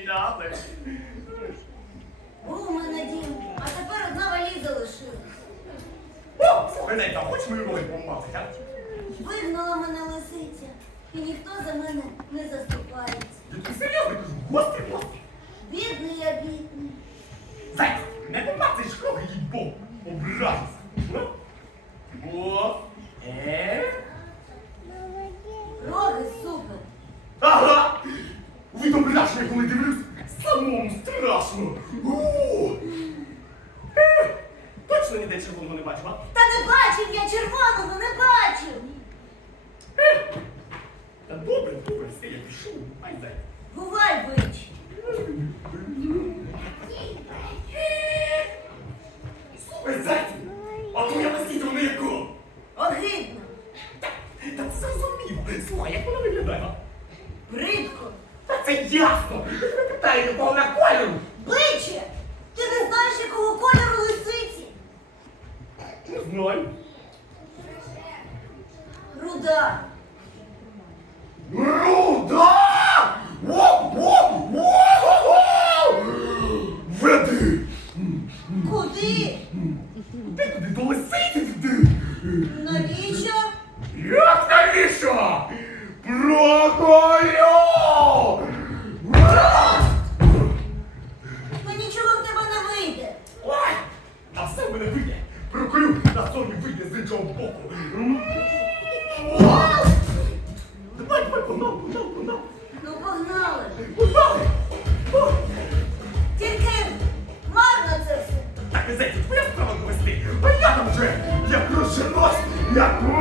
поміняли. Був у мене дім, а тепер одна валіза лишилась. О, слухай, хоч мою роль помати, а? Вигнала мене лисиця, і ніхто за мене не заступається. Тобі серйозно кажу, гострий, гострий. Бідний я бідний. Зайка, не помацай школи, їй бог, ображайся. О, е, Роги супер. ага. Відображення, коли дивлюсь, самому страшно. У! Е, Точно ніде червоного не бачив, а? Та не бачив я червоного, не бачив. Е, Та добре, добре, все, я пішов, ай дай. Бувай, бич. Та це ясно. Я тебе питаю, якого на кольору. Биче! Ти не знаєш, якого кольору лисиці? Не знаю. Руда. Руда! Во-во-во! Веди! Куди? Ти туди до лисиці йди! Навіщо? Як навіщо? Проколю! that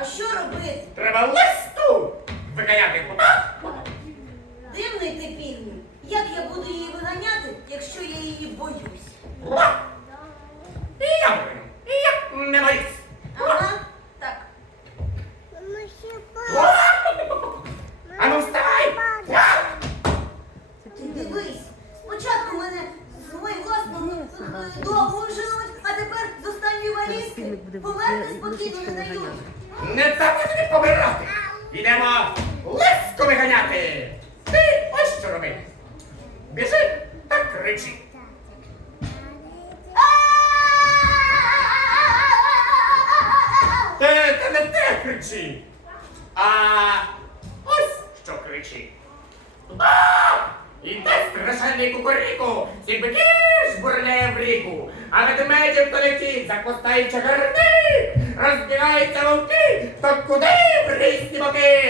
А що робити? Треба листу викаяти кута. Дивний ти півню. Як я буду її виганяти, якщо я її боюсь? І я. І я не боюсь. Ага, так. А ну вставай! Ти дивись, спочатку мене з моїм власним е, дому а тепер з останньої валізки померти спокійно не дають. Не треба тобі помирати. Ідемо лиску виганяти. Ти ось що роби. Біжи та кричи. Ти, ти не те кричи. А ось що кричи. Іде страшенний кукуріку, всі бики ж бурляє в ріку, а ведмедів то летить, за хвоста і чагарни, розбігаються вовки, то куди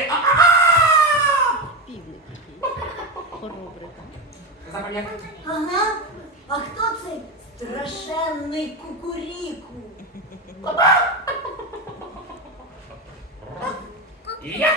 А-а-а-а! такий. Хоробрика. Запам'ятайте? Ага, а хто цей страшенний кукуріку? Я!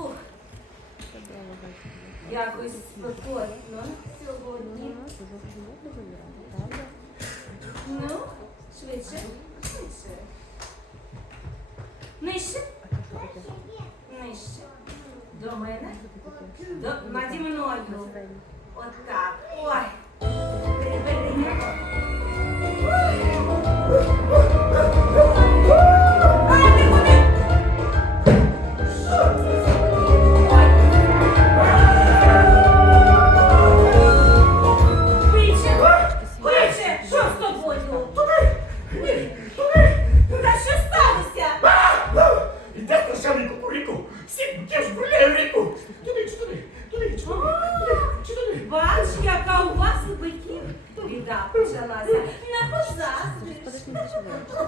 Фух. Якось спекотно ну, сьогодні. Ну, швидше, швидше. Нижче. Нижче. До мене. До, наді мною. Отак. Ой. Прибери. Ой.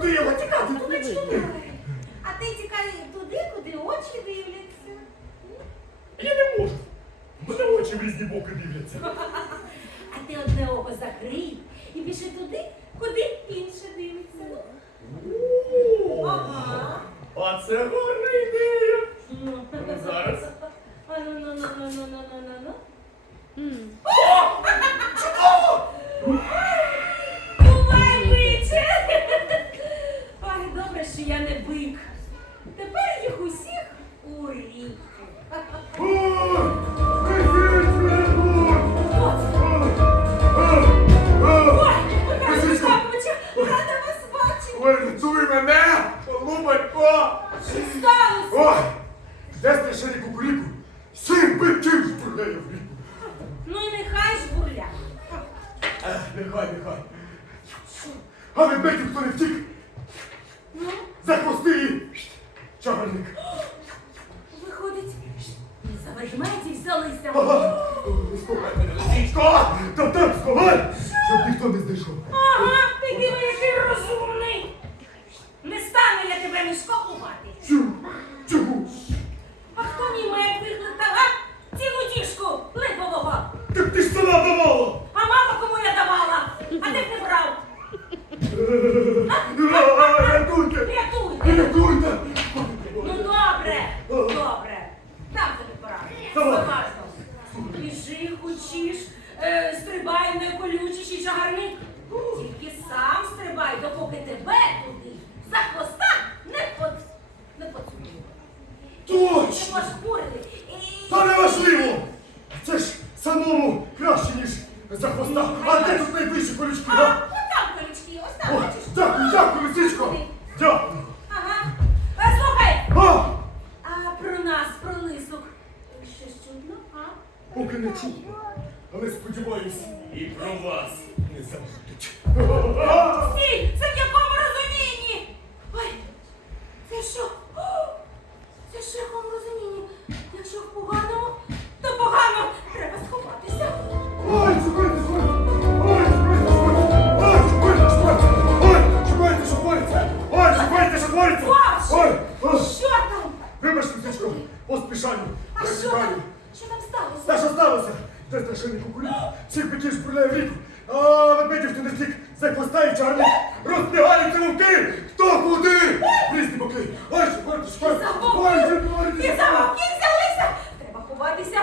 куди його тікати туди чи ні? А ти тікає туди, куди очі дивляться. Я не можу. Мене очі в різні боки дивляться. А ти одне око закрий і більше туди, мети ж бурляє. Ну і нехай ж бурля. Нехай, нехай. А ви метів хто не втік. Ну? За хвости її. Виходить, за ведмедів взялися. Ага. Сховай! Та там сховай! Щоб ніхто не знайшов. Ага, такий який розумний. Не стане я тебе не ховати. І про вас не забудуть. Стій! Це в якому розумінні? Ой, це що? Це ж в якому розумінні? Якщо в поганому, то погано. Треба сховатися. Ой, чекайте, чекайте, що твориться! Ой, чекайте, що твориться! Ой, чекайте, що твориться! Ваш! Ой, ой, Що там? вибачте, Пташко, поспішаю. А що там? Що там Та сталося? Сталося? Де страшенний кукурік? Всіх биків шпурляє в ріку. А ведмедів, хто не втік, за хвоста і чарник. Розбігаються вовки! Хто куди? В різні боки. Ой, вовків! шукайте. І за вовків взялися! Треба ховатися.